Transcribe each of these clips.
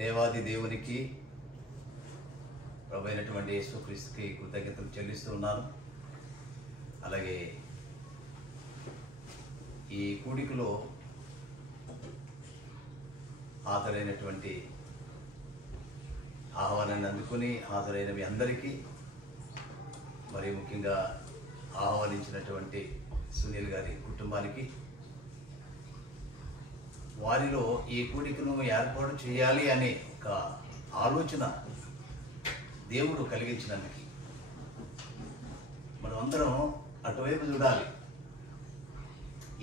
దేవాది దేవునికి ప్రభువైనటువంటి యేసుక్రీస్తుకి కృతజ్ఞతలు చెల్లిస్తూ ఉన్నాను. అలాగే ఈ కూడికలో హాజరైనటువంటి ఆహ్వానాన్ని అందుకుని హాజరైన మీ అందరికీ, మరి ముఖ్యంగా ఆహ్వానించినటువంటి సునీల్ గారి కుటుంబానికి, వారిలో ఈ కూడికను ఏర్పాటు చేయాలి అనే ఒక ఆలోచన దేవుడు కలిగించినందుకు మనం అందరం అటువైపు చూడాలి.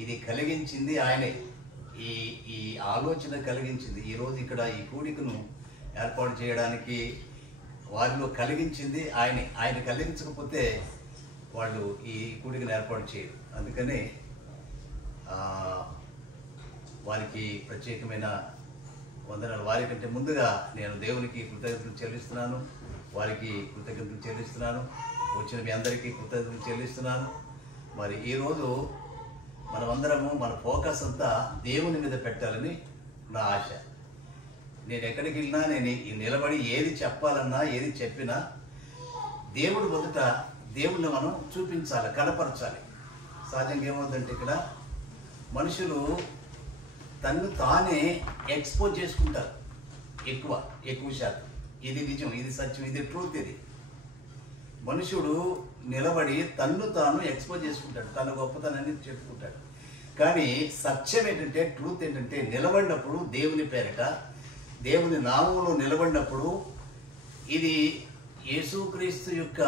ఇది కలిగించింది ఆయనే. ఈ ఆలోచన కలిగించింది. ఈరోజు ఇక్కడ ఈ కూడికను ఏర్పాటు చేయడానికి వారిలో కలిగించింది ఆయనే. ఆయన కలిగించకపోతే వాళ్ళు ఈ కూడికను ఏర్పాటు చేయరు. అందుకనే వారికి ప్రత్యేకమైన వందనాలు. వారికంటే ముందుగా నేను దేవునికి కృతజ్ఞతలు చెల్లిస్తున్నాను, వారికి కృతజ్ఞతలు చెల్లిస్తున్నాను, వచ్చిన మీ అందరికీ కృతజ్ఞతలు చెల్లిస్తున్నాను. మరి ఈరోజు మనమందరము మన ఫోకస్ అంతా దేవుని మీద పెట్టాలని నా ఆశ. నేను ఎక్కడికి వెళ్ళినా, నేను నిలబడి ఏది చెప్పాలన్నా, ఏది చెప్పినా దేవుడు మొదట దేవుణ్ణి మనం చూపించాలి, కనపరచాలి. సహజంగా ఏమవుతుందంటే ఇక్కడ మనుషులు తన్ను తానే ఎక్స్పోజ్ చేసుకుంటారు ఎక్కువ శాతం. ఇది నిజం, ఇది సత్యం, ఇది ట్రూత్. ఇది మనుషుడు నిలబడి తన్ను తాను ఎక్స్పోజ్ చేసుకుంటాడు, తన గొప్పతనాన్ని చెప్పుకుంటాడు. కానీ సత్యం ఏంటంటే, ట్రూత్ ఏంటంటే, నిలబడినప్పుడు దేవుని పేరిట, దేవుని నామంలో నిలబడినప్పుడు ఇది యేసుక్రీస్తు యొక్క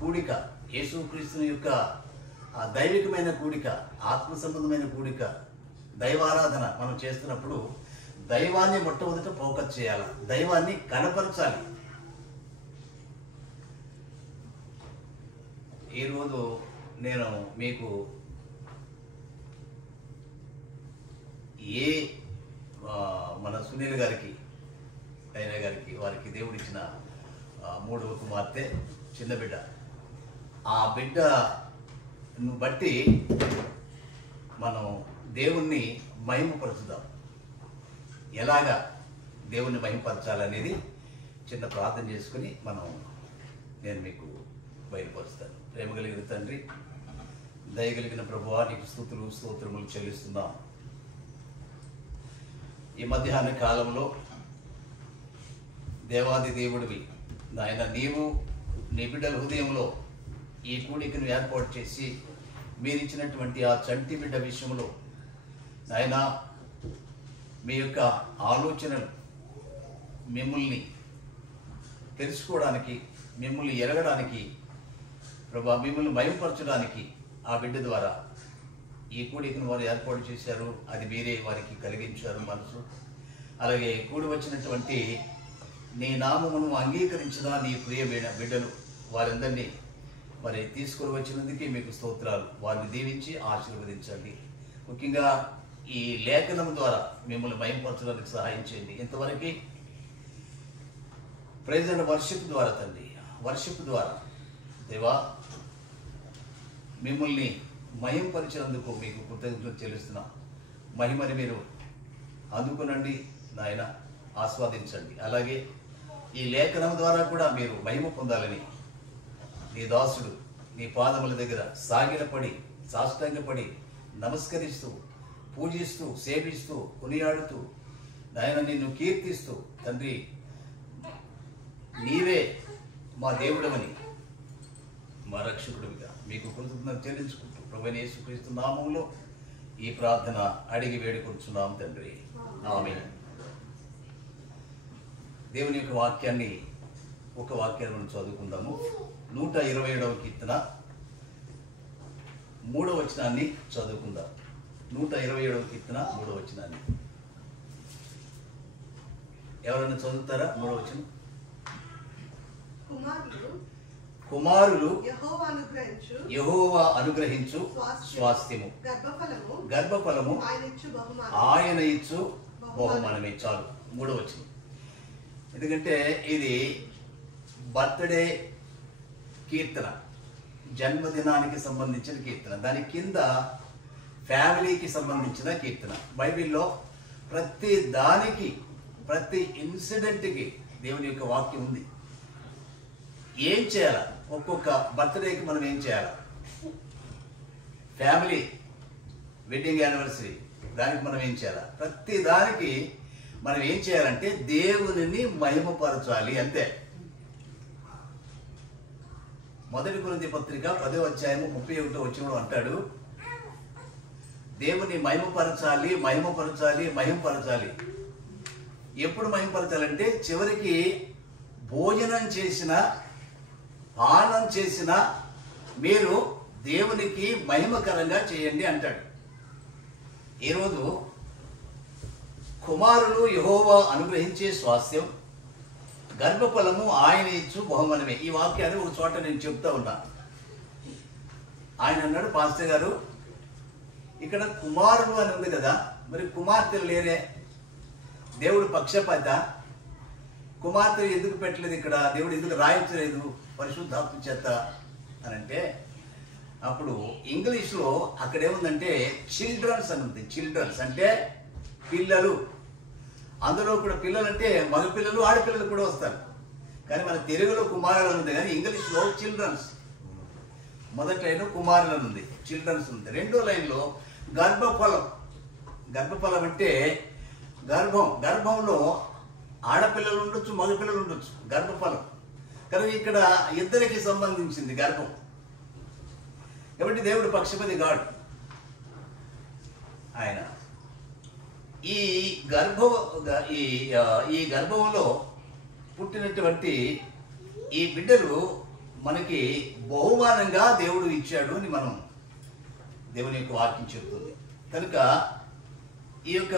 కూడిక, యేసుక్రీస్తు యొక్క దైవికమైన కూడిక, ఆత్మ సంబంధమైన కూడిక, దైవారాధన మనం చేస్తున్నప్పుడు దైవాన్ని మొట్టమొదట ఫోకస్ చేయాలి, దైవాన్ని కనపరచాలి. ఈరోజు నేను మీకు మన సునీల్ గారికి, అయినా గారికి, వారికి దేవుడిచ్చిన 3వ కుమార్తె, చిన్న బిడ్డ, ఆ బిడ్డను బట్టి మనం దేవుణ్ణి మహిమపరచుదాం. ఎలాగా దేవుణ్ణి మహిమపరచాలనేది చిన్న ప్రార్థన చేసుకుని నేను మీకు బయలుపరుస్తాను. ప్రేమ కలిగిన తండ్రి, దయగలిగిన ప్రభువా, నీకు స్తోత్రములు చెల్లిస్తున్నాం. ఈ మధ్యాహ్న కాలంలో దేవాది దేవుడివి నాయన, నీవు నీ బిడ్డల హృదయంలో ఈ కూడికను ఏర్పాటు చేసి మీరిచ్చినటువంటి ఆ చంటి బిడ్డ విషయంలో నాయన మీ యొక్క ఆలోచనలు, మిమ్మల్ని తెలుసుకోవడానికి, మిమ్మల్ని ఎరగడానికి ప్రభా, మిమ్మల్ని మహిమపరచడానికి ఆ బిడ్డ ద్వారా ఈ కూడికను వారు ఏర్పాటు చేశారు. అది మీరే వారికి కలిగించారు మనసు. అలాగే కూడి వచ్చినటువంటి నీ నామమును అంగీకరించిన నీ ప్రియ బిడ్డలు వారందరినీ మరి తీసుకుని వచ్చినందుకే మీకు స్తోత్రాలు. వారిని దీవించి ఆశీర్వదించండి. ముఖ్యంగా ఈ లేఖనం ద్వారా మిమ్మల్ని మహిమపరచడానికి సహాయం చేయండి. ఇంతవరకు ప్రైజ్ అండ్ వర్షిప్ ద్వారా తండ్రి, వర్షిప్ ద్వారా దేవా మిమ్మల్ని మహిమపరిచినందుకు మీకు కృతజ్ఞతలు చెల్లిస్తున్నాం. మహిమని మీరు అందుకునండి నాయన, ఆస్వాదించండి. అలాగే ఈ లేఖనం ద్వారా కూడా మీరు మహిమ పొందాలని నీ దాసుడు నీ పాదముల దగ్గర సాగిలపడి, సాష్టాంగపడి, నమస్కరిస్తూ, పూజిస్తూ, సేవిస్తూ, కొనియాడుతూ నాయన నిన్ను కీర్తిస్తూ, తండ్రి నీవే మా దేవుడమని, మా రక్షకుడిగా మీకు కృతజ్ఞతలు చెల్లించుకుంటూ ప్రభువైన యేసుక్రీస్తు నామములో ఈ ప్రార్థన అడిగి వేడుకొంచున్నాం తండ్రి, ఆమేన్. దేవుని యొక్క వాక్యాన్ని, ఒక వాక్యాన్ని మనం చదువుకుందాము. 127వ కీర్తన 3వ వచనాన్ని చదువుకుందాం. 127వ కీర్తన 3వ వచనాన్ని ఎవరైనా చదువుతారా? 3వ వచనం. కుమారులు యెహోవా అనుగ్రహించు స్వాస్థ్యము, గర్భఫలము ఆయన ఇచ్చు బహుమానమే. చాలు 3వ వచనం. ఎందుకంటే ఇది బర్త్డే కీర్తన, జన్మదినానికి సంబంధించిన కీర్తన. దాని కింద ఫ్యామిలీకి సంబంధించిన కీర్తన. బైబిల్లో ప్రతి దానికి ప్రతి ఇన్సిడెంట్కి దేవుని యొక్క వాక్యం ఉంది. ఏం చేయాలా, ఒక్కొక్క బర్త్డేకి మనం ఏం చేయాలా, ఫ్యామిలీ వెడ్డింగ్ యానివర్సరీ దానికి మనం ఏం చేయాలా, ప్రతి దానికి మనం ఏం చేయాలంటే దేవునిని మహిమపరచాలి అంతే. 1 కొరింథీ పత్రిక 10వ అధ్యాయము 31వ వచనంలో అంటాడు, దేవుని మహిమపరచాలి, మహిమపరచాలి, మహిమపరచాలి. ఎప్పుడు మహిమపరచాలంటే చివరికి భోజనం చేసిన, పానం చేసిన మీరు దేవునికి మహిమకరంగా చేయండి అంటాడు. ఈరోజు కుమారులు యెహోవా అనుగ్రహించే స్వాస్థ్యం, గర్భఫలము ఆయన ఇచ్చు బహుమానమే. ఈ వాక్యాన్ని ఒక చోట నేను చెప్తా ఉన్నా. ఆయన అన్నాడు, పాస్టర్ గారు ఇక్కడ కుమారులు అని ఉంది కదా, మరి కుమార్తెలు లేరే, దేవుడు పక్షపాత, కుమార్తె ఎందుకు పెట్టలేదు ఇక్కడ, దేవుడు ఎందుకు రాయించలేదు పరిశుద్ధాత్మ చేత అని అంటే, అప్పుడు ఇంగ్లీష్లో అక్కడ ఏముందంటే చిల్డ్రన్స్ అని ఉంది. చిల్డ్రన్స్ అంటే పిల్లలు. అందులో కూడా పిల్లలు అంటే మగపిల్లలు, ఆడపిల్లలు కూడా వస్తారు. కానీ మన తెలుగులో కుమారులు అని ఉంది, కానీ ఇంగ్లీష్లో చిల్డ్రన్స్. మొదటి లైన్ కుమారులు అని ఉంది, చిల్డ్రన్స్ ఉంది. రెండో లైన్లో గర్భఫలం. గర్భఫలం అంటే గర్భం, గర్భంలో ఆడపిల్లలు ఉండొచ్చు, మగపిల్లలు ఉండొచ్చు. గర్భఫలం కానీ ఇక్కడ ఇద్దరికి సంబంధించింది గర్భం. కాబట్టి దేవుడు పక్షపాతి గాడు. ఆయన ఈ గర్భంలో పుట్టినటువంటి ఈ బిడ్డలు మనకి బహుమానంగా దేవుడు ఇచ్చాడు అని మనం దేవుని యొక్క వాక్యం చెబుతుంది. కనుక ఈ యొక్క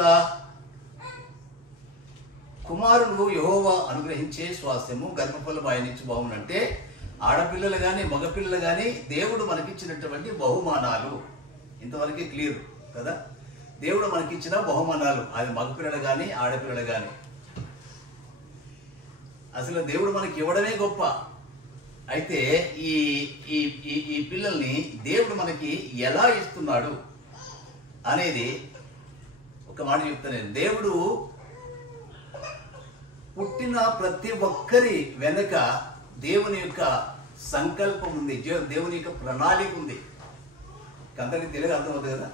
కుమారులు యెహోవా అనుగ్రహించే స్వాస్థ్యము, గర్భఫలం ఆయన ఇచ్చు బహుమానం అంటే ఆడపిల్లలు కానీ మగపిల్లలు కానీ దేవుడు మనకిచ్చినటువంటి బహుమానాలు. ఇంతవరకు క్లియర్ కదా. దేవుడు మనకిచ్చిన బహుమానాలు, అది మగపిల్లలు కానీ ఆడపిల్లలు కానీ. అసలు దేవుడు మనకి ఇవ్వడమే గొప్ప. అయితే ఈ ఈ ఈ పిల్లల్ని దేవుడు మనకి ఎలా ఇస్తున్నాడు అనేది ఒక మాట చెప్తాను నేను. దేవుడు పుట్టిన ప్రతి ఒక్కరి వెనుక దేవుని యొక్క సంకల్పం ఉంది, దేవుని యొక్క ప్రణాళిక ఉంది. అందరికీ తెలియదు, అర్థమవుతుంది కదా.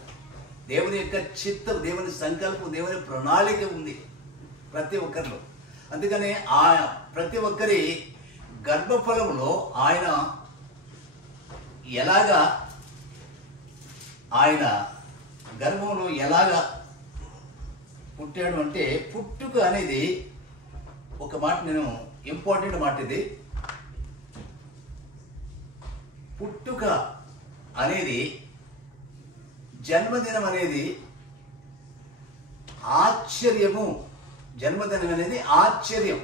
దేవుని యొక్క చిత్తం, దేవుని సంకల్పం, దేవుని ప్రణాళిక ఉంది ప్రతి ఒక్కరిలో. అందుకనే ఆ ప్రతి ఒక్కరి గర్భఫలంలో ఆయన ఎలాగా, ఆయన గర్భంలో ఎలాగా పుట్టాడు అంటే, పుట్టుక అనేది ఒక మాట, నేను ఇంపార్టెంట్ మాట ఇది. పుట్టుక అనేది, జన్మదినం అనేది ఆశ్చర్యము. జన్మదినం అనేది ఆశ్చర్యం.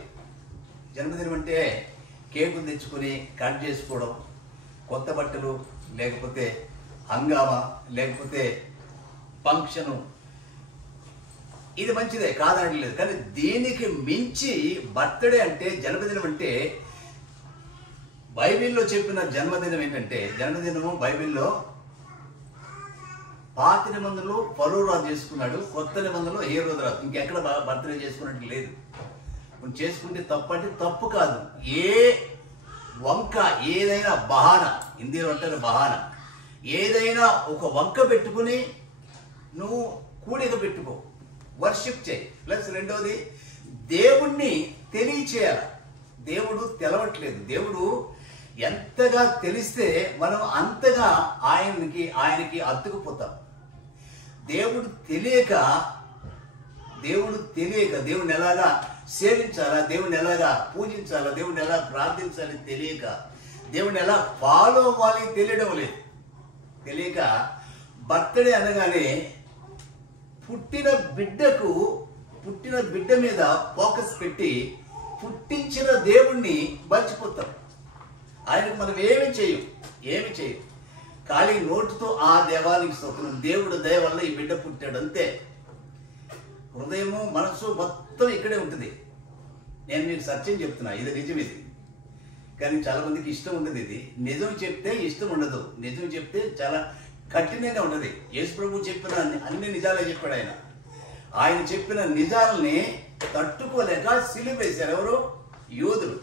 జన్మదినం అంటే కేకు తెచ్చుకొని కట్ చేసుకోవడం, కొత్త బట్టలు, లేకపోతే హంగామా, లేకపోతే ఫంక్షను, ఇది మంచిదే కాదనట్లేదు. కానీ దీనికి మించి బర్త్డే అంటే, జన్మదినం అంటే, బైబిల్లో చెప్పిన జన్మదినం ఏంటంటే, జన్మదినము బైబిల్లో పాత నిబంధనలు ఫరో రాజు చేసుకున్నాడు, కొత్త నిబంధనలు హేరోదు రాజు. ఇంకెక్కడ బర్త్డే చేసుకున్నట్టు లేదు. చేసుకుంటే తప్పు అంటే తప్పు కాదు. ఏ వంక, ఏదైనా బహానా, హిందీలో అంటారు బహానా, ఏదైనా ఒక వంక పెట్టుకుని నువ్వు కూడిక పెట్టుకో, వర్షిప్ చేయి. ప్లస్ రెండోది దేవుణ్ణి తెలియచేయాలి. దేవుడు తెలవట్లేదు. దేవుడు ఎంతగా తెలిస్తే మనం అంతగా ఆయనకి అతుకుపోతాం. దేవుడు తెలియక దేవుడిని ఎలాగా సేవించాలా, దేవుడిని ఎలాగా పూజించాలా, దేవుడిని ఎలా ప్రార్థించాలి తెలియక, దేవుడిని ఎలా ఫాలో అవ్వాలి తెలియడం లేదు. తెలియక బర్త్డే అనగానే పుట్టిన బిడ్డ మీద ఫోకస్ పెట్టి పుట్టించిన దేవుణ్ణి మర్చిపోతాం. ఆయనకు మనం ఏమి చేయం. ఖాళీ నోటుతో ఆ దేవానికి స్తోత్రం, దేవుడు దయ వల్ల ఈ బిడ్డ పుట్టాడు అంతే. హృదయము, మనసు మొత్తం ఇక్కడే ఉంటుంది. నేను మీకు సత్యం చెప్తున్నా, ఇది నిజం. ఇది కానీ చాలా మందికి ఇష్టం ఉండదు. ఇది నిజం చెప్తే ఇష్టం ఉండదు. నిజం చెప్తే చాలా కఠినంగా ఉండదు. యేసు ప్రభు చెప్పిన అన్ని నిజాలే చెప్పాడు. ఆయన చెప్పిన నిజాలని తట్టుకోలేక సిలువ వేశారు. ఎవరు? యూదులు.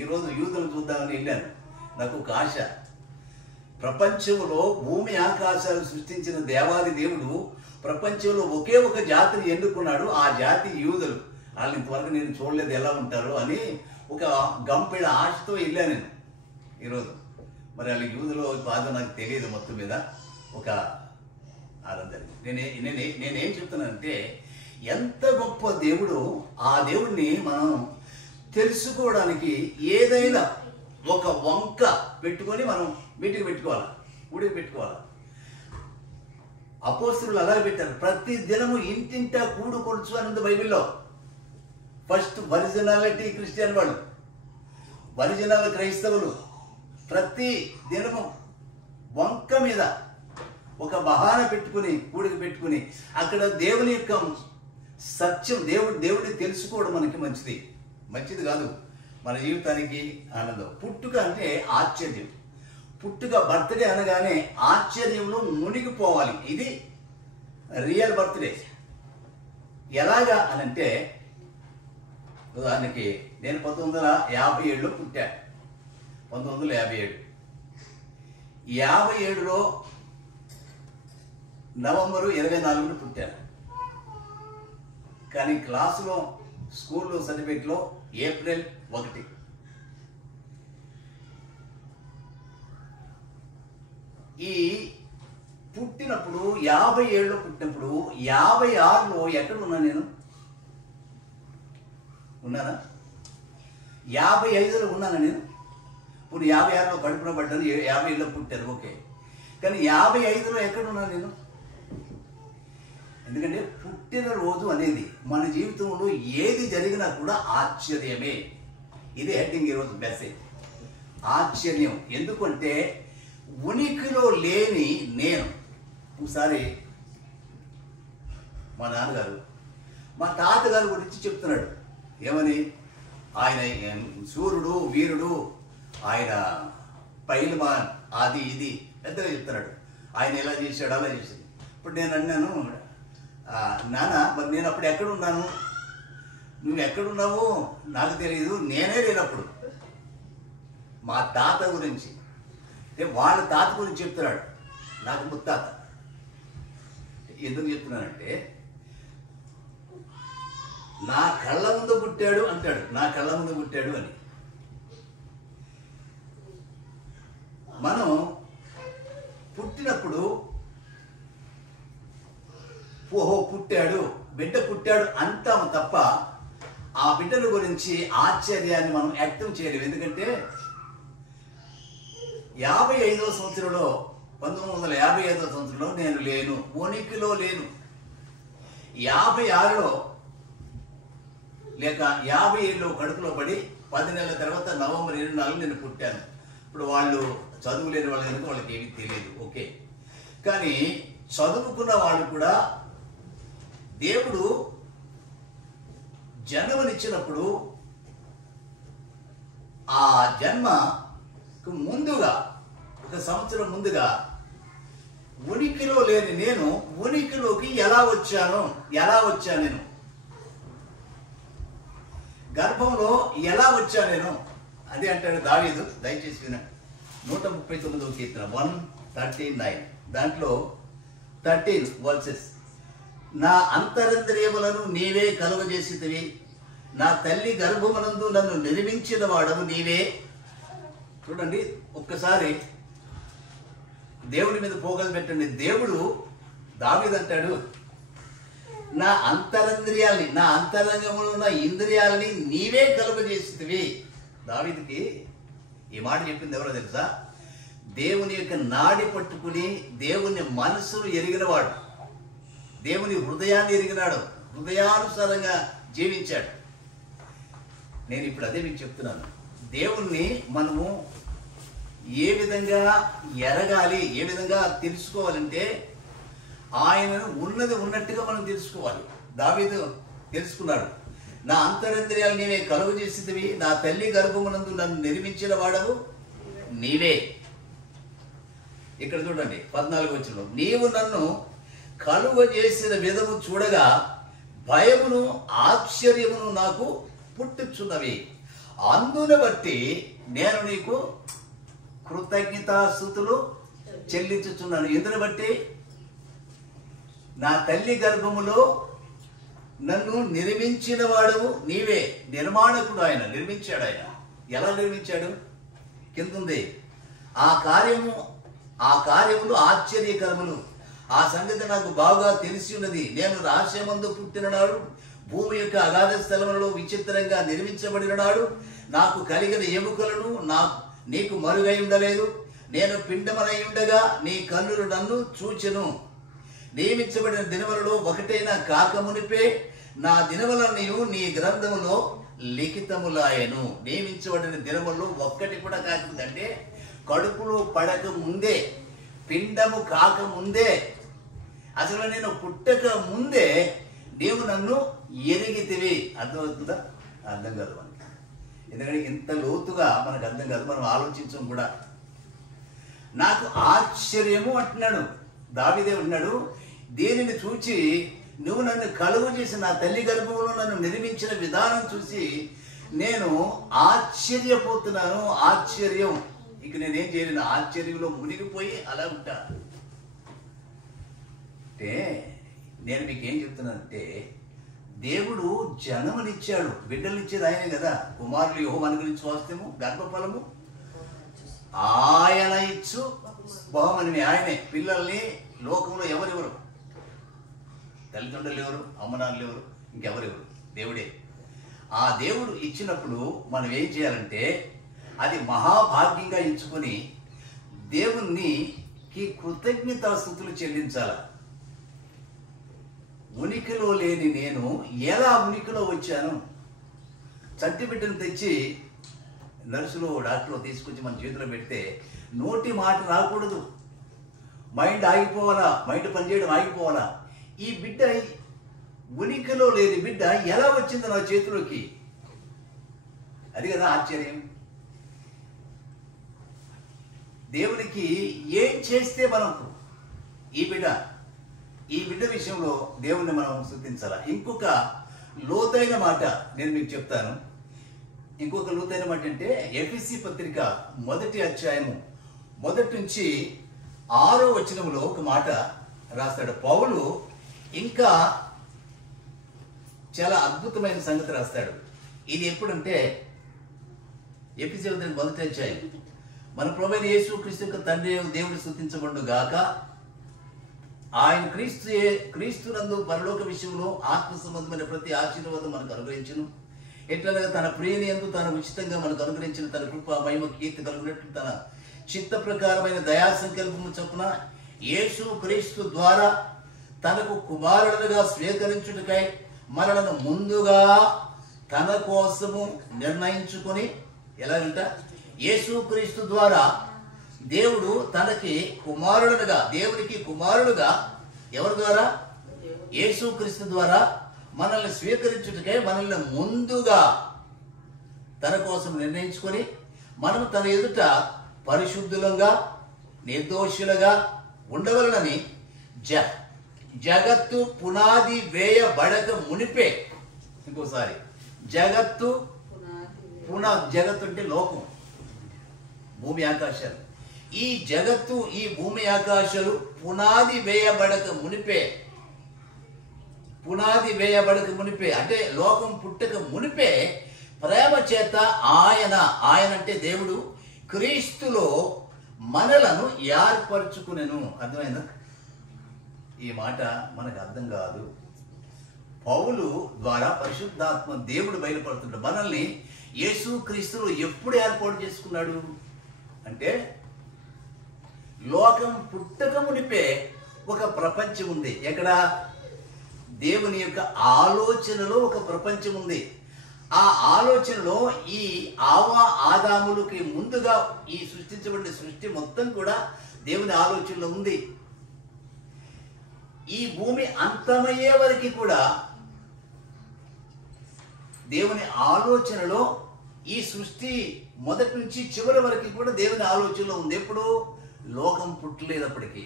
ఈరోజు యూదులు చూద్దామని వెళ్ళాను. నాకు ఒక ఆశ. ప్రపంచంలో భూమి ఆకాశాలు సృష్టించిన దేవాది దేవుడు ప్రపంచంలో ఒకే ఒక జాతిని ఎన్నుకున్నాడు. ఆ జాతి యూదులు. వాళ్ళని ఇంతవరకు నేను చూడలేదు, ఎలా ఉంటారో అని ఒక గంపెడ ఆశతో వెళ్ళాను నేను ఈరోజు. మరి వాళ్ళ యూదులో బాధ నాకు తెలియదు. మొత్తం మీద ఒక ఆరాధన. నేనేం చెప్తున్నానంటే, ఎంత గొప్ప దేవుడు. ఆ దేవుడిని మనం తెలుసుకోవడానికి ఏదైనా ఒక వంక పెట్టుకొని మనం మీటింగ్ పెట్టుకోవాలి, గుడికి పెట్టుకోవాలి. అపోస్తలులు అలా పెట్టారు. ప్రతి దినము ఇంటింటా కూడుకొనుచు అని ఉంది బైబిల్లో. ఫస్ట్ ఒరిజినాలిటీ క్రిస్టియన్ వాళ్ళు, ఒరిజినల్ క్రైస్తవులు ప్రతి దినము వంక మీద ఒక బహాన పెట్టుకుని కూడికి పెట్టుకుని అక్కడ దేవుని యొక్క సత్యం, దేవుడిని తెలుసుకోవడం మనకి మంచిది కాదు, మన జీవితానికి ఆనందం. పుట్టుక అంటే ఆశ్చర్యం. పుట్టుక బర్త్డే అనగానే ఆశ్చర్యంలో మునిగిపోవాలి. ఇది రియల్ బర్త్డే. ఎలాగా అనంటే, ఉదాహరణకి నేను 1957లో పుట్టా. 1957. 57లో నవంబరు 24న పుట్టాను. కానీ క్లాసులో, స్కూల్లో సర్టిఫికేట్లో ఏప్రిల్ 1. ఈ పుట్టినప్పుడు 57లో పుట్టినప్పుడు 56లో ఎక్కడ ఉన్నా నేను? ఉన్నానా? 55లో ఉన్నానా నేను? ఇప్పుడు 56లో కడుపున పడ్డాను, 57లో పుట్టాను, ఓకే. కానీ 55లో ఎక్కడున్నా నేను? ఎందుకంటే పుట్టినరోజు అనేది మన జీవితంలో ఏది జరిగినా కూడా ఆశ్చర్యమే. ఇది హెడ్డింగ్ ఈరోజు మెసేజ్. ఆశ్చర్యం. ఎందుకంటే ఉనికిలో లేని నేను. ఒకసారి మా నాన్నగారు మా తాతగారి గురించి చెప్తున్నాడు. ఏమని? ఆయన సూర్యుడు, వీరుడు, ఆయన పైల్మాన్, అది ఇది పెద్దగా చెప్తున్నాడు. ఆయన ఎలా చేశాడు, అలా చేశాడు. ఇప్పుడు నేను అన్నాను, నాన్న మరి నేను అప్పుడు ఎక్కడున్నాను? నువ్వు ఎక్కడున్నావు నాకు తెలియదు, నేనే లేనప్పుడు. మా తాత గురించి, వాళ్ళ తాత గురించి చెప్తున్నాడు. నాకు ముత్తాత. ఎందుకు చెప్తున్నానంటే, నా కళ్ళ ముందు పుట్టాడు అంటాడు. నా కళ్ళ ముందు పుట్టాడు అని. మనం పుట్టినప్పుడు ఓహో పుట్టాడు, బిడ్డ పుట్టాడు అంటాము తప్ప ఆ బిడ్డల గురించి ఆశ్చర్యాన్ని మనం వ్యక్తం చేయలేము. ఎందుకంటే 55వ సంవత్సరంలో, 1955వ సంవత్సరంలో నేను లేను, ఉనికిలో లేను. 56లో లేక 57లో కడుపులో పడి 10 నెలల తర్వాత నవంబర్ 24 నేను పుట్టాను. ఇప్పుడు వాళ్ళు చదువు లేని వాళ్ళు కనుక వాళ్ళకి ఏమీ తెలియదు, ఓకే. కానీ చదువుకున్న వాళ్ళు కూడా దేవుడు జన్మనిచ్చినప్పుడు ఆ జన్మకు ముందుగా, 1 సంవత్సరం ముందుగా, ఉనికిలో లేని నేను ఉనికిలోకి ఎలా వచ్చాను నేను? గర్భంలో ఎలా వచ్చాను నేను? అదే అంటాడు దావీదు. దయచేసి వినండి. 139వ కీర్తన 139, దాంట్లో 13 వర్సెస్. నా అంతరంద్రియములను నీవే కలుగజేసితివి, నా తల్లి గర్భమునందు నన్ను నిర్మించిన వాడవు నీవే. చూడండి, ఒక్కసారి దేవుడి మీద పోగలు పెట్టండి. దేవుడు దావీదంటాడు, నా అంతరంద్రియాల్ని, నా అంతరంగములో ఉన్న ఇంద్రియాలని నీవే కలుగజేసితివి. దావీదుకి ఈ మాట చెప్పింది ఎవరో తెలుసా? దేవుని యొక్క నాడి పట్టుకుని దేవుని మనసును ఎరిగినవాడు, దేవుని హృదయాన్ని ఎరిగినాడు, హృదయానుసారంగా జీవించాడు. నేను ఇప్పుడు అదే మీకు చెప్తున్నాను. దేవుణ్ణి మనము ఏ విధంగా ఎరగాలి, ఏ విధంగా తెలుసుకోవాలంటే ఆయనను ఉన్నది ఉన్నట్టుగా మనం తెలుసుకోవాలి. దావీదు తెలుసుకున్నాడు. నా అంతరంద్రియాలు నీవే కలుగు చేసినవి, నా తల్లి గర్భమునందు నన్ను నిర్మించిన వాడవు నీవే. ఇక్కడ చూడండి 14వ వచనంలో, నీవు నన్ను కలుగ చేసిన విధము చూడగా భయమును ఆశ్చర్యమును నాకు పుట్టుచున్నవి. అందును బట్టి నేను నీకు కృతజ్ఞతాస్తుతులు చెల్లించుచున్నాను. ఎందుని బట్టి? నా తల్లి గర్భములో నన్ను నిర్మించిన వాడు నీవే. నిర్మాణకుడు ఆయన, నిర్మించాడు. ఆయన ఎలా నిర్మించాడు? కిందుంది, ఆ కార్యములు ఆశ్చర్యకరములు. ఆ సంగతి నాకు బాగా తెలిసి ఉన్నది. నేను రహస్యమందు పుట్టిన నాడు, భూమి యొక్క అగాధ స్థలములలో విచిత్రంగా నిర్మించబడిన నాడు, నాకు కలిగిన ఎముకలను నీకు మరుగై ఉండలేదు. నేను పిండమనై ఉండగా నీ కన్నులు నన్ను చూచెను. నియమించబడిన దినములలో ఒకటైనా కాకమునిపే నా దినములన్నీ నీ గ్రంథములో లిఖితములాయను. నియమించబడిన దినములలో ఒక్కటి కూడా కాకుందంటే కడుపులో పడక ముందే, పిండము కాక ముందే, అసలు నేను పుట్టక ముందే నీవు నన్ను ఎరిగితివి. అర్థమవుతుందా? అర్థం కాదు మనకి. ఎందుకంటే ఇంత లోతుగా మనకు అర్థం కాదు, మనం ఆలోచించం కూడా. నాకు ఆశ్చర్యము అంటున్నాడు దావీదే. ఉన్నాడు, దీనిని చూచి నువ్వు నన్ను కలుగు చేసి నా తల్లి గర్భంలో నన్ను నిర్మించిన విధానం చూసి నేను ఆశ్చర్యపోతున్నాను. ఆశ్చర్యం, ఇక నేనేం చేయలేను, ఆశ్చర్యంలో మునిగిపోయి అలా ఉంటా. అంటే నేను మీకు ఏం చెప్తున్నానంటే, దేవుడు జన్మనిచ్చాడు, బిడ్డలనిచ్చేది ఆయనే కదా. కుమారులు యెహోవా అనుగ్రహించు స్వాస్థ్యము గర్భఫలము ఆయన ఇచ్చు బహుమని. ఆయనే. పిల్లల్ని లోకంలో ఎవరెవరు? తల్లిదండ్రులు ఎవరు? అమ్మనాన్నలు ఎవరు? ఇంకెవరెవరు? దేవుడే. ఆ దేవుడు ఇచ్చినప్పుడు మనం ఏం చేయాలంటే అది మహాభాగ్యంగా ఎంచుకొని దేవునికి కృతజ్ఞతాస్తుతులు చెల్లించాల. ఉనికిలో లేని నేను ఎలా ఉనికిలో వచ్చాను? చట్టి బిడ్డను తెచ్చి నర్సులో డాక్టర్లో తీసుకొచ్చి మన చేతిలో పెడితే నోటి మాట రాకూడదు, మైండ్ ఆగిపోవాలా, మైండ్ పనిచేయడం ఆగిపోవాలా. ఈ బిడ్డ ఉనికిలో లేని బిడ్డ ఎలా వచ్చింది నా చేతిలోకి? అది కదా ఆశ్చర్యం. దేవునికి ఏం చేస్తే మనకు ఈ బిడ్డ విషయంలో దేవుణ్ణి మనం స్తుతించాలా. ఇంకొక లోతైన మాట నేను మీకు చెప్తాను. ఇంకొక లోతైన మాట అంటే ఎఫెసీ పత్రిక 1వ అధ్యాయము 1 నుంచి 6వ వచనంలో ఒక మాట రాస్తాడు పౌలు. ఇంకా చాలా అద్భుతమైన సంగతి రాస్తాడు. ఇది ఎప్పుడంటే ఎఫెసీ 1వ అధ్యాయం, మన ప్రభువైన యేసుక్రీస్తు యొక్క తండ్రి దేవుడు స్తుతించబడును గాక. ఆయన క్రీస్తునందు పరలోక విషయంలో ఆత్మ సంబంధమైన ప్రతి ఆశీర్వాదం మనకు అనుగ్రహించును. ఎట్లనగా తన ప్రియని యందు తన ఉచితంగా మనకు అనుగ్రహించిన తన కృప మహిమ కీర్తి కలుగునట్లు తన చిత్త ప్రకారమైన దయా సంకల్పము చొప్పున యేసు క్రీస్తు ద్వారా తనకు కుమారులుగా స్వీకరించుటకై మనలను ముందుగా తన కోసము నిర్ణయించుకొని, ఎలాగంట యేసు క్రీస్తు ద్వారా దేవుడు తనకి కుమారుడుగా, దేవునికి కుమారుడుగా, ఎవరి ద్వారా? యేసు క్రీస్తు ద్వారా మనల్ని స్వీకరించుటకై మనల్ని ముందుగా తన కోసం నిర్ణయించుకొని మనం తన ఎదుట పరిశుద్ధులంగా నిర్దోషులుగా ఉండవలనని జగత్తు పునాది వేయబడక మునిపే. ఇంకోసారి, జగత్తు జగత్తు అంటే లోకం, భూమి ఆకాశాలు. ఈ జగత్తు, ఈ భూమి ఆకాశాలు పునాది వేయబడక మునిపే అంటే లోకం పుట్టక మునిపే ప్రేమ చేత ఆయన అంటే దేవుడు క్రీస్తులో మనలను ఏర్పరచుకునేను. అర్థమైందా? ఈ మాట మనకు అర్థం కాదు. పౌలు ద్వారా పరిశుద్ధాత్మ దేవుడు బయలుపడుతున్నాడు. మనల్ని యేసు క్రీస్తులో ఎప్పుడు ఏర్పాటు చేసుకున్నాడు అంటే, లోకం పుట్టక మునిపే ఒక ప్రపంచం ఉంది. ఎక్కడ? దేవుని యొక్క ఆలోచనలో ఒక ప్రపంచం ఉంది. ఆ ఆలోచనలో ఈ ఆదాములకి ముందుగా ఈ సృష్టించబడిన సృష్టి మొత్తం కూడా దేవుని ఆలోచనలో ఉంది. ఈ భూమి అంతమయ్యే వరకు కూడా దేవుని ఆలోచనలో, ఈ సృష్టి మొదటి నుంచి చివరి వరకు కూడా దేవుని ఆలోచనలో ఉంది. ఎప్పుడు? లోకం పుట్టలేదప్పటికీ,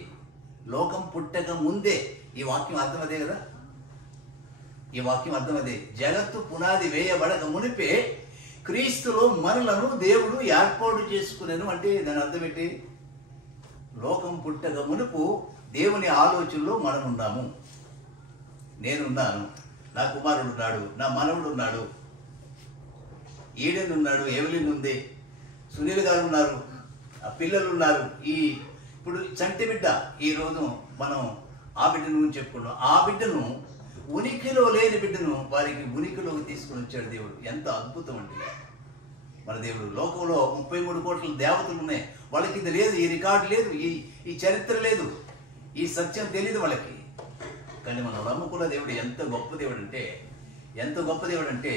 లోకం పుట్టక ముందే. ఈ వాక్యం అర్థం అదే కదా. ఈ వాక్యం అర్థం అదే. జగత్తు పునాది వేయబడక మునిపే క్రీస్తులో మనలను దేవుడు ఏర్పాటు చేసుకునేను. అంటే దాని అర్థం ఏంటి? లోకం పుట్టక మునుపు దేవుని ఆలోచనలో మనం ఉన్నాము. నేనున్నాను, నా కుమారుడు ఉన్నాడు, నా మనవుడు ఉన్నాడు, ఈడెన్ ఉన్నాడు, ఎవలిన్ ఉంది, సునీల్ గారు ఉన్నారు, ఆ పిల్లలు ఉన్నారు. ఇప్పుడు చంటి బిడ్డ, ఈరోజు మనం ఆ బిడ్డను గురించి చెప్పుకున్నాం. ఆ బిడ్డను, ఉనికిలో లేని బిడ్డను వారికి ఉనికిలోకి తీసుకుని వచ్చాడు దేవుడు. ఎంత అద్భుతం అండి మన దేవుడు. లోకంలో 33 కోట్ల దేవతలు ఉన్నాయి, వాళ్ళకి ఇది లేదు, ఈ రికార్డు లేదు, ఈ చరిత్ర లేదు, ఈ సత్యం తెలియదు వాళ్ళకి. కానీ మనం నమ్ముకున్న దేవుడు ఎంత గొప్ప దేవుడు అంటే, ఎంత గొప్ప దేవుడు అంటే,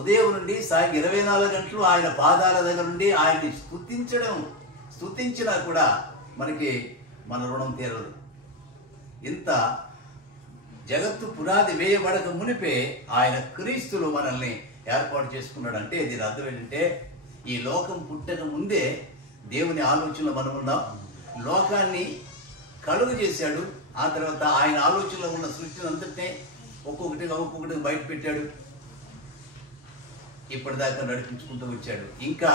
ఉదయం నుండి సాయంత్రం 24 గంటలు ఆయన పాదాల దగ్గర నుండి ఆయన్ని స్తుతించినా కూడా మనకి మన రుణం తీరదు. ఇంత జగత్తు పునాది వేయబడక మునిపే ఆయన క్రీస్తులో మనల్ని ఏర్పాటు చేసుకున్నాడు. అంటే దీని అర్థం ఏంటంటే, ఈ లోకం పుట్టక ముందే దేవుని ఆలోచనలో మనం ఉన్నాం. లోకాన్ని కలుగు చేశాడు. ఆ తర్వాత ఆయన ఆలోచనలో ఉన్న సృష్టిని అంతటినే ఒక్కొక్కటిగా బయట పెట్టాడు. ఇప్పటిదాకా నడిపించుకుంటూ వచ్చాడు. ఇంకా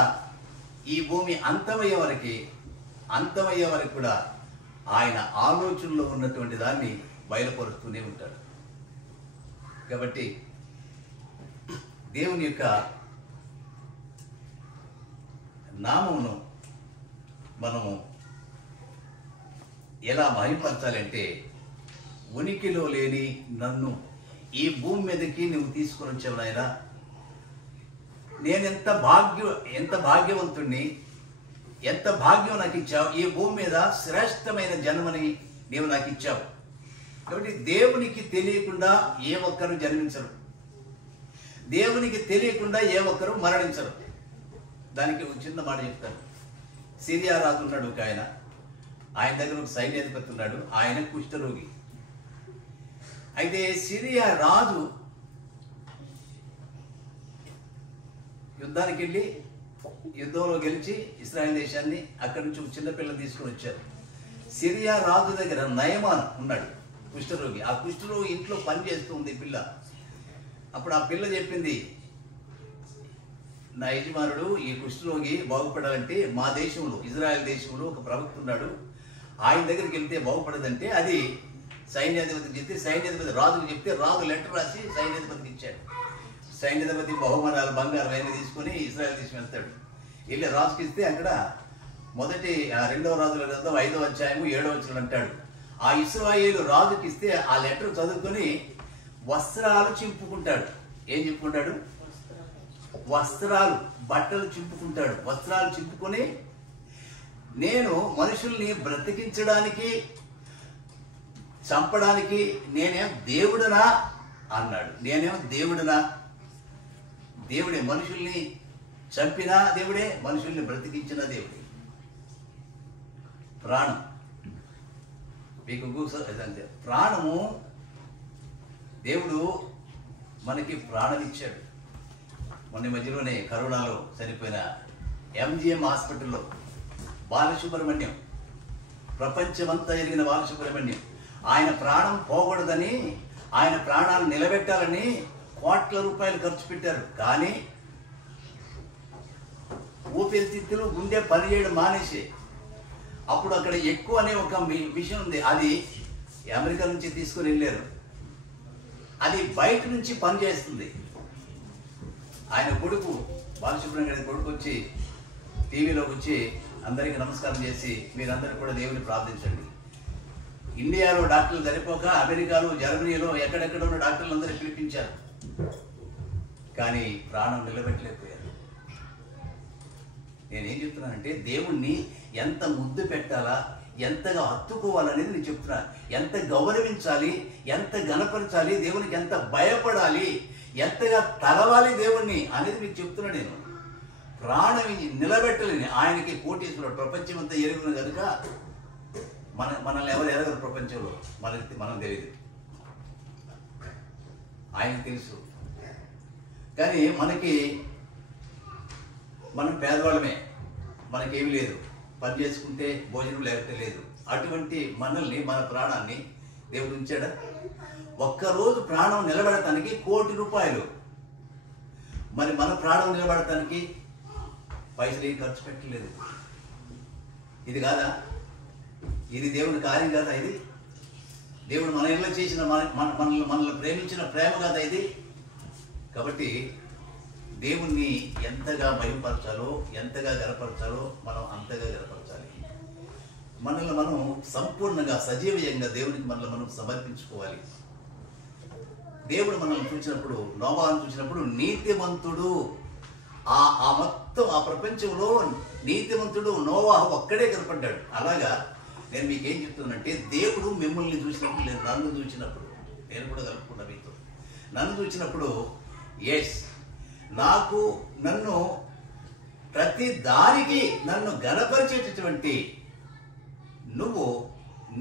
ఈ భూమి అంతమయ్యే వరకు కూడా ఆయన ఆలోచనలో ఉన్నటువంటి దాన్ని బయలుపరుస్తూనే ఉంటాడు. కాబట్టి దేవుని యొక్క నామమును మనము ఎలా మహిమపరచాలంటే, ఉనికిలో లేని నన్ను ఈ భూమి మీదకి నువ్వు తీసుకొని వచ్చావు నాయనా. నేను ఎంత భాగ్యవంతుణ్ణి, ఎంత భాగ్యం నాకు ఇచ్చావు. ఈ భూమి మీద శ్రేష్టమైన జన్మని నీవు నాకు ఇచ్చావు. కాబట్టి దేవునికి తెలియకుండా ఏ ఒక్కరు జన్మించరు, దేవునికి తెలియకుండా ఏ ఒక్కరు మరణించరు. దానికి ఒక చిన్న మాట చెప్తాను. సిరియా రాజు ఉన్నాడు ఒక ఆయన దగ్గర ఒక సైన్యాధిపతి ఉన్నాడు. ఆయన కుష్ఠరోగి. అయితే సిరియా రాజు యుద్ధానికి వెళ్ళి యుద్ధంలో గెలిచి ఇశ్రాయేల్ దేశాన్ని అక్కడి నుంచి ఒక చిన్నపిల్లని తీసుకొని వచ్చారు. సిరియా రాజు దగ్గర నయమాన్ ఉన్నాడు, కుష్ఠరోగి. ఆ కుష్ఠరోగి ఇంట్లో పని చేస్తూ ఉంది పిల్ల. అప్పుడు ఆ పిల్ల చెప్పింది, నా యజమానుడు ఈ కుష్ఠరోగి బాగుపడాలంటే మా దేశంలో, ఇజ్రాయెల్ దేశంలో ఒక ప్రవక్త ఉన్నాడు, ఆయన దగ్గరికి వెళ్తే బాగుపడదంటే అది సైన్యాధిపతికి చెప్తే, సైన్యాధిపతి రాజుకు చెప్తే రాజు లెటర్ రాసి సైన్యాధిపతికి ఇచ్చాడు. సైన్యాధిపతి బహుమానాలు, బంగారం అవన్నీ తీసుకొని ఇజ్రాయెల్ దేశం వెళ్తాడు. వెళ్ళి రాజుకి ఇస్తే అక్కడ 2వ రాజుల గ్రంథం 5వ అధ్యాయము 7వ వచనం అంటాడు, ఆ ఇశ్రాయేలు రాజుకి ఇస్తే ఆ లెటర్ చదువుకొని వస్త్రాలు చింపుకుంటాడు. ఏం చింపుకుంటాడు? వస్త్రాలు, బట్టలు చింపుకుంటాడు. వస్త్రాలు చింపుకొని, నేను మనుషుల్ని బ్రతికించడానికి, చంపడానికి నేనేం దేవుడునా అన్నాడు. నేనేం దేవుడునా? దేవుడే. మనుషుల్ని చంపినా దేవుడే, మనుషుల్ని బ్రతికించిన దేవుడే. ప్రాణం మీకు ప్రాణము దేవుడు మనకి ప్రాణం ఇచ్చాడు. మొన్న మధ్యలోనే కరోనాలో చనిపోయిన MGM హాస్పిటల్లో బాలసుబ్రహ్మణ్యం, ప్రపంచమంతా ఎరిగిన బాలసుబ్రహ్మణ్యం, ఆయన ప్రాణం పోకూడదని, ఆయన ప్రాణాలు నిలబెట్టాలని కోట్ల రూపాయలు ఖర్చు పెట్టారు. కానీ ఊపిరితిత్తులు, గుండె పనిచేయడం మానేసి, అప్పుడు అక్కడ ఎక్కువ అనే ఒక విషయం ఉంది, అది అమెరికా నుంచి తీసుకొని వెళ్ళారు. అది బయట నుంచి పనిచేస్తుంది. ఆయన కొడుకు, బాలసుబ్రహ్మణ్యం గారి కొడుకు వచ్చి టీవీలోకి వచ్చి అందరికీ నమస్కారం చేసి, మీరందరూ కూడా దేవుని ప్రార్థించండి. ఇండియాలో డాక్టర్లు సరిపోక అమెరికాలో, జర్మనీలో ఎక్కడెక్కడ ఉన్న డాక్టర్లు అందరూ పిలిపించారు. కానీ ప్రాణం నిలబెట్టలేకపోయారు. నేనేం చెప్తున్నానంటే, దేవుణ్ణి ఎంత ముద్దు పెట్టాలా, ఎంతగా హత్తుకోవాలనేది నేను చెప్తున్నాను. ఎంత గౌరవించాలి, ఎంత గణపరచాలి, దేవునికి ఎంత భయపడాలి, ఎంతగా తలవాలి దేవుణ్ణి అనేది మీకు చెప్తున్నా. నేను ప్రాణం నిలబెట్టలేని ఆయనకి కోటీశ్వరుడు, ప్రపంచం అంతా ఎరుగున కనుక మనల్ని ఎవరు ఎరగరు ప్రపంచంలో, మనం తెలియదు, ఆయనకు తెలుసు. కానీ మనం పేదవాళ్ళమే, మనకేమి లేదు, పని చేసుకుంటే భోజనం లేకపోతే లేదు. అటువంటి మనల్ని, మన ప్రాణాన్ని దేవుడు ఉంచాడా? ఒక్కరోజు ప్రాణం నిలబడటానికి ₹1,00,00,000. మరి మన ప్రాణం నిలబడటానికి పైసలు ఏం ఖర్చు పెట్టలేదు. ఇది కాదా? ఇది దేవుని కార్యం కాదా? ఇది దేవుడు మన ఇళ్ళ చేసిన మనల్ని ప్రేమించిన ప్రేమ కాదా ఇది? కాబట్టి దేవుణ్ణి ఎంతగా మహిమపరచాలో, ఎంతగా గనపరచాలో మనం అంతగా గనపరచాలి. మనల్ని మనం సంపూర్ణంగా సజీవంగా దేవునికి మనల్ని మనం సమర్పించుకోవాలి. దేవుడు మనల్ని చూసినప్పుడు, నోవాహును చూసినప్పుడు నీతిమంతుడు, ఆ మొత్తం ఆ ప్రపంచంలో నీతిమంతుడు నోవాహు ఒక్కడే కనపడ్డాడు. అలాగా నేను మీకేం చెప్తున్నానంటే, దేవుడు మిమ్మల్ని చూసినప్పుడు, లేదు నన్ను చూసినప్పుడు, నేను కూడా కలుపుకున్నా మీతో, నన్ను చూసినప్పుడు ఎస్ నన్ను ప్రతి దానికి నన్ను గనపరిచేటటువంటి నువ్వు,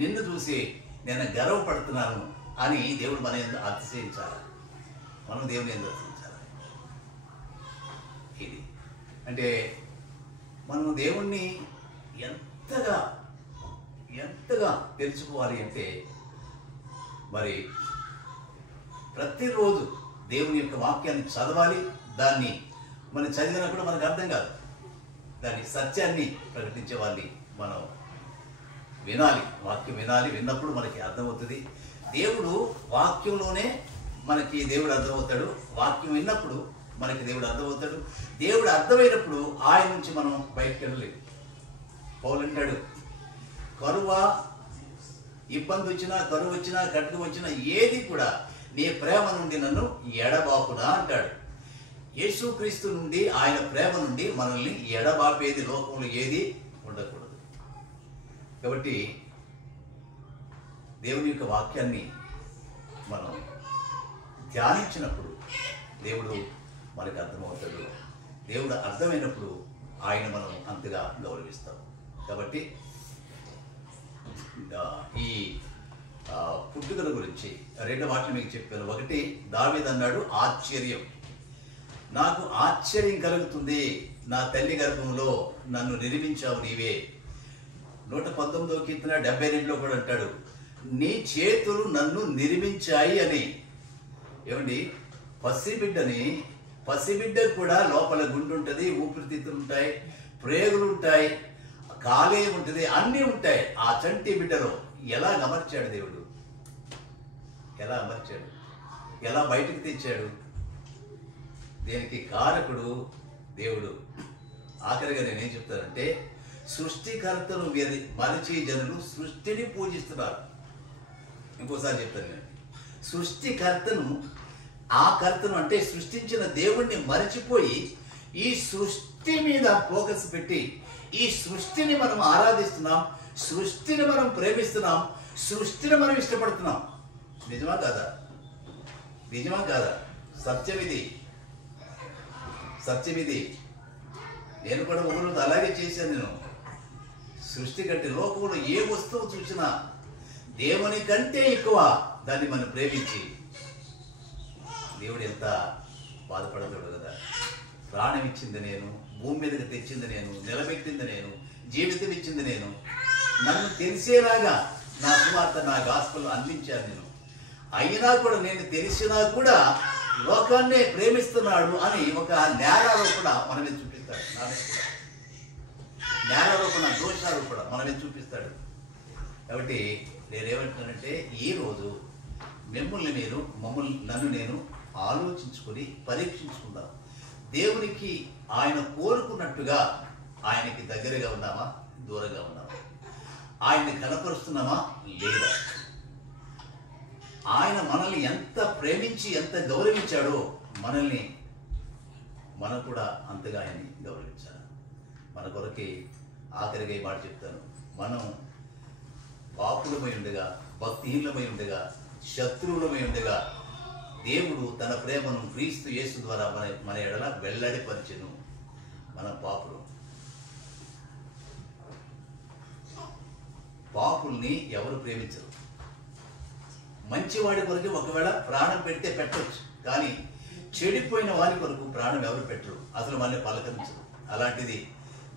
నిన్ను చూసి నేను గర్వపడుతున్నాను అని దేవుడు మన యందు అతిశయించాలి. మనం దేవుని యందు అతిశయించాలి. ఇది అంటే మనం దేవుణ్ణి ఎంతగా తెలుసుకోవాలి అంటే, మరి ప్రతిరోజు దేవుని యొక్క వాక్యాన్ని చదవాలి. దాన్ని మనం చదివినా కూడా మనకు అర్థం కాదు. దాని సత్యాన్ని ప్రకటించే వాళ్ళని మనం వినాలి. వాక్యం వినాలి. విన్నప్పుడు మనకి అర్థమవుతుంది. దేవుడు వాక్యంలోనే మనకి దేవుడు అర్థమవుతాడు. వాక్యం విన్నప్పుడు మనకి దేవుడు అర్థమవుతాడు. దేవుడు అర్థమైనప్పుడు ఆయన నుంచి మనం బయటకు వెళ్ళలేదు. పౌలు అంటాడు, కరువా, ఇబ్బంది వచ్చినా, కరువు వచ్చినా, కట్టుకు వచ్చినా ఏది కూడా నీ ప్రేమ నుండి నన్ను ఎడబాపునా అంటాడు. యేసుక్రీస్తు నుండి, ఆయన ప్రేమ నుండి మనల్ని ఎడబాపేది లోకంలో ఏది ఉండకూడదు. కాబట్టి దేవుని యొక్క వాక్యాన్ని మనం ధ్యానించినప్పుడు దేవుడు మనకు అర్థమవుతాడు. దేవుడు అర్థమైనప్పుడు ఆయన మనం అంతగా గౌరవిస్తాం. కాబట్టి ఈ పుట్టుకల గురించి రెండు మాటలు మీకు చెప్పాను. ఒకటి, దావీదు అన్నాడు, ఆశ్చర్యం, నాకు ఆశ్చర్యం కలుగుతుంది, నా తల్లి గర్భంలో నన్ను నిర్మించావు నీవే. 119వ కీర్తన 72లో కూడా అంటాడు, నీ చేతులు నన్ను నిర్మించాయి అని. ఏమండి, పసిబిడ్డకు కూడా లోపల గుండె ఉంటుంది, ఊపిరితిత్తులు ఉంటాయి, ప్రేగులు ఉంటాయి, కాలే ఉంటుంది, అన్నీ ఉంటాయి. ఆ చంటి బిడ్డలో ఎలా అమర్చాడు దేవుడు? ఎలా అమర్చాడు? ఎలా బయటకు తెచ్చాడు? దీనికి కారకుడు దేవుడు. ఆఖరిగా నేనేం చెప్తానంటే, సృష్టికర్తను మరచి జనులు సృష్టిని పూజిస్తున్నారు. ఇంకోసారి చెప్తాను నేను, సృష్టికర్తను, ఆ కర్తను అంటే సృష్టించిన దేవుణ్ణి మరచిపోయి ఈ సృష్టి మీద ఫోకస్ పెట్టి ఈ సృష్టిని మనం ఆరాధిస్తున్నాం, సృష్టిని మనం ప్రేమిస్తున్నాం, సృష్టిని మనం ఇష్టపడుతున్నాం. నిజమా కాదా? నిజమా కాదా? సత్యమిది. నేను కూడా ఒకరోజు అలాగే చేశాను. నేను సృష్టి కంటే లోకంలో ఏ వస్తువు చూసినా దేవుని కంటే ఎక్కువ దాన్ని మనం ప్రేమించి, దేవుడు ఎంత బాధపడతాడు కదా. ప్రాణం ఇచ్చింది నేను, భూమి మీదకి తెచ్చింది నేను, నిలబెట్టింది నేను, జీవితం ఇచ్చింది నేను, నన్ను తెలిసేలాగా నా సువార్త, నా గాస్పెల్ అందించాను నేను. అయినా కూడా, నేను తెలిసినా కూడా లోకాన్నే ప్రేమిస్తున్నాడు అని ఒక నేరారోపణ మనమే చూపిస్తాడు. నేరారోపణ, దోషారోపణ మనమే చూపిస్తాడు. కాబట్టి నేనేమంటున్నానంటే, ఈరోజు నన్ను నేను ఆలోచించుకొని పరీక్షించుకుందాం. దేవునికి ఆయన కోరుకున్నట్టుగా ఆయనకి దగ్గరగా ఉన్నామా, దూరంగా ఉన్నామా? ఆయన్ని కనపరుస్తున్నామా లేదా? ఆయన మనల్ని ఎంత ప్రేమించి ఎంత గౌరవించాడో మనం కూడా అంతగా ఆయన్ని గౌరవించాలి. మన కొరకి ఆఖరిగా ఈ మాట చెప్తాను, మనం పాపులమై ఉండగా, భక్తిహీనులమై ఉండగా, శత్రువులమై ఉండగా దేవుడు తన ప్రేమను క్రీస్తు యేసు ద్వారా మన ఎడల వెల్లడిపరిచెను. మన పాపుల్ని ఎవరు ప్రేమించరు. మంచివాడి కొరకు ఒకవేళ ప్రాణం పెడితే పెట్టవచ్చు, కానీ చెడిపోయిన వారి కొరకు ప్రాణం ఎవరు పెట్టరు, అసలు మనల్ని పలకరించరు. అలాంటిది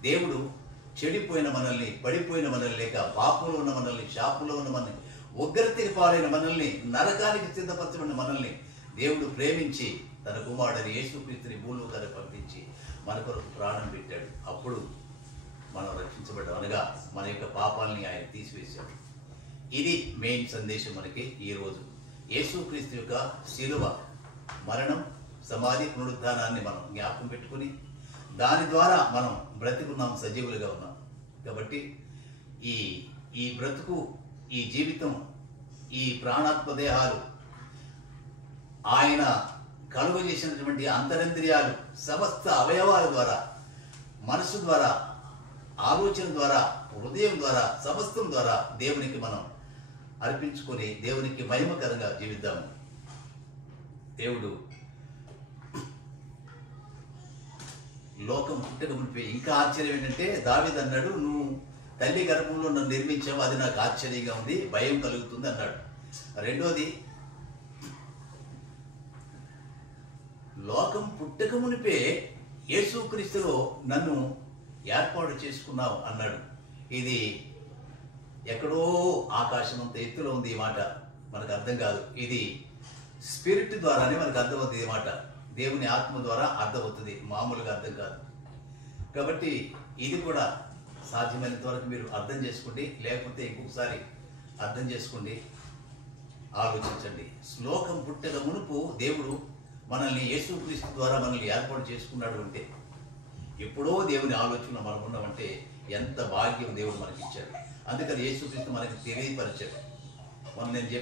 దేవుడు చెడిపోయిన మనల్ని, పడిపోయిన మనల్ని, లేక పాపంలో ఉన్న మనల్ని, శాపంలో ఉన్న మనల్ని ఉగ్రతకి పాలైన మనల్ని, నరకానికి సిద్ధపరచబడిన మనల్ని దేవుడు ప్రేమించి తన కుమారుడని యేసుక్రీస్తుని భూలోకానికి పంపించి మన కొరకు ప్రాణం పెట్టాడు. అప్పుడు మనం రక్షించబడ్డాం, అనగా మన యొక్క పాపాలని ఆయన తీసివేశాడు. ఇది మెయిన్ సందేశం మనకి ఈరోజు. యేసుక్రీస్తు యొక్క శిలువ, మరణం, సమాధి, పునరుద్ధానాన్ని మనం జ్ఞాపకం పెట్టుకుని దాని ద్వారా మనం బ్రతికున్నాం, సజీవులుగా ఉన్నాం. కాబట్టి ఈ బ్రతుకు, ఈ జీవితం, ఈ ప్రాణాత్మ దేహాలు, ఆయన కలుగు చేసినటువంటి అంతరింద్రియాలు, సమస్త అవయవాల ద్వారా, మనసు ద్వారా, ఆలోచన ద్వారా, హృదయం ద్వారా, సమస్తం ద్వారా దేవునికి మనం అర్పించుకొని దేవునికి మహిమకరంగా జీవిద్దాము. దేవుడు లోకం పుట్టక మునిపే, ఇంకా ఆశ్చర్యం ఏంటంటే దావీదు అన్నాడు, నువ్వు తల్లి గర్భంలో నన్ను నిర్మించావు, అది నాకు ఆశ్చర్యంగా ఉంది, భయం కలుగుతుంది అన్నాడు. రెండోది, లోకం పుట్టక మునిపే యేసుక్రీస్తులో నన్ను ఏర్పాటు చేసుకున్నావు అన్నాడు. ఇది ఎక్కడో ఆకాశమంత ఎత్తులో ఉంది. ఈ మాట మనకు అర్థం కాదు. ఇది స్పిరిట్ ద్వారానే మనకు అర్థమవుతుంది. ఈ మాట దేవుని ఆత్మ ద్వారా అర్థమవుతుంది, మామూలుగా అర్థం కాదు. కాబట్టి ఇది కూడా సాధ్యమైనంత వరకు మీరు అర్థం చేసుకోండి, లేకపోతే ఇంకొకసారి అర్థం చేసుకోండి, ఆలోచించండి. శ్లోకం పుట్టక మునుపు దేవుడు మనల్ని యేసుక్రీస్తు ద్వారా మనల్ని ఏర్పాటు చేసుకున్నాడు అంటే, ఎప్పుడో దేవుని ఆలోచన మనం ఉన్నామంటే ఎంత భాగ్యం దేవుడు మనకి ఇచ్చాడు. అందుకని యేసుక్రీస్తు మనకి తెలియపరిచాడు. మనం నేను